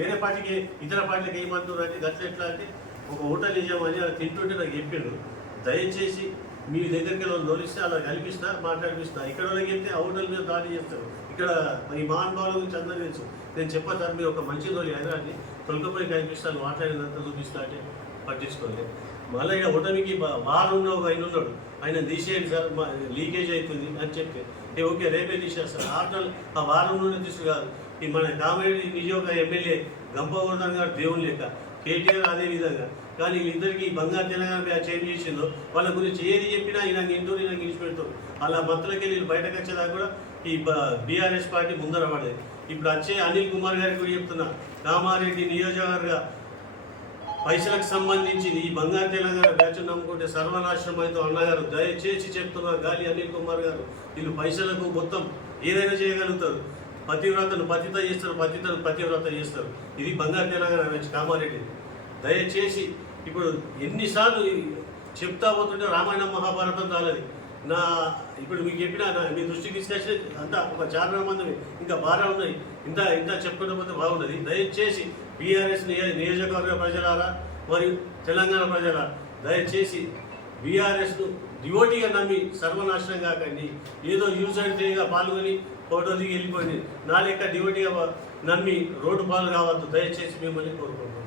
వేరే పార్టీకి ఇతర పార్టీకి ఏమంటారు అంటే గట్ల ఎట్లా అంటే ఒక హోటల్ యజమాని అలా తింటుంటే నాకు చెప్పాడు, దయచేసి మీ దగ్గరికి వెళ్ళి నోలిస్తే అలా కల్పిస్తా మాట్లాడిపిస్తా. ఇక్కడ వాళ్ళకి వెళ్తే ఆ హోటల్ మీద దాడి చేస్తారు. ఇక్కడ ఈ మహానుభావుల గురించి అందరూ తెలుసు. నేను చెప్పా సార్ మీరు ఒక మంచి రోజు హైదరాబాద్ని తొలకపోయి కనిపిస్తాను, మాట్లాడినంత చూపిస్తా అంటే పట్టించుకోలేదు. మళ్ళీ ఇక హోటల్కి వారంలో ఒక ఆయన ఉన్నాడు, ఆయన తీసేయండి సార్ లీకేజ్ అవుతుంది అని చెప్తే ఓకే రేపే తీసేస్తారు. ఆ వారంలోనే తీసుకురాదు. ఈ మన కామెడీ నిజోగ ఎమ్మెల్యే గంపగోవర్ధన్ గారు దేవుని లెక్క, కేటీఆర్ అదే విధంగా. కానీ వీళ్ళిద్దరికి బంగారు తెలంగాణ బ్యాచ్ ఏం చేసిందో వాళ్ళ గురించి ఏది చెప్పినా ఈయన ఇంటూ ఈయన గెలిచిపెడతారు. అలా మత్తులకి వీళ్ళు బయటకు వచ్చేదాకా కూడా ఈ బీఆర్ఎస్ పార్టీ ముందర పడేది. ఇప్పుడు వచ్చే అనిల్ కుమార్ గారికి కూడా చెప్తున్నా, కామారెడ్డి నియోజకవర్గ పైసలకు సంబంధించి ఈ బంగారు తెలంగాణ బ్యాచ్ నమ్ముకుంటే సర్వనాశనం అయితే అన్నగారు దయచేసి చెప్తున్నారు. గాలి అనిల్ కుమార్ గారు వీళ్ళు పైసలకు మొత్తం ఏదైనా చేయగలుగుతారు. పతివ్రతను పతిత చేస్తారు, పతితను పతివ్రత చేస్తారు. ఇది బంగారు తెలంగాణ బ్యాచ్ కామారెడ్డి. దయచేసి ఇప్పుడు ఎన్నిసార్లు చెప్తా పోతుంటే రామాయణం మహాభారతం చాలది. ఇప్పుడు మీకు చెప్పినా మీ దృష్టికి తీసుకొచ్చి అంతా ఒక 4 మంది ఇంకా బాగా ఉన్నాయి. ఇంత చెప్పుకుంటూ పోతే బాగున్నది. దయచేసి బీఆర్ఎస్ నియోజకవర్గ ప్రజలారా మరియు తెలంగాణ ప్రజల దయచేసి బీఆర్ఎస్ను డివోటీగా నమ్మి సర్వనాశనం కాకండి. ఏదో యూజ్ అండ్ త్రీగా పాల్గొని ఫోటో దిగి వెళ్ళిపోయింది. నా లెక్క డివోటీగా నమ్మి రోడ్డు పాలు కావద్దు. దయచేసి మిమ్మల్ని కోరుకుంటున్నాను.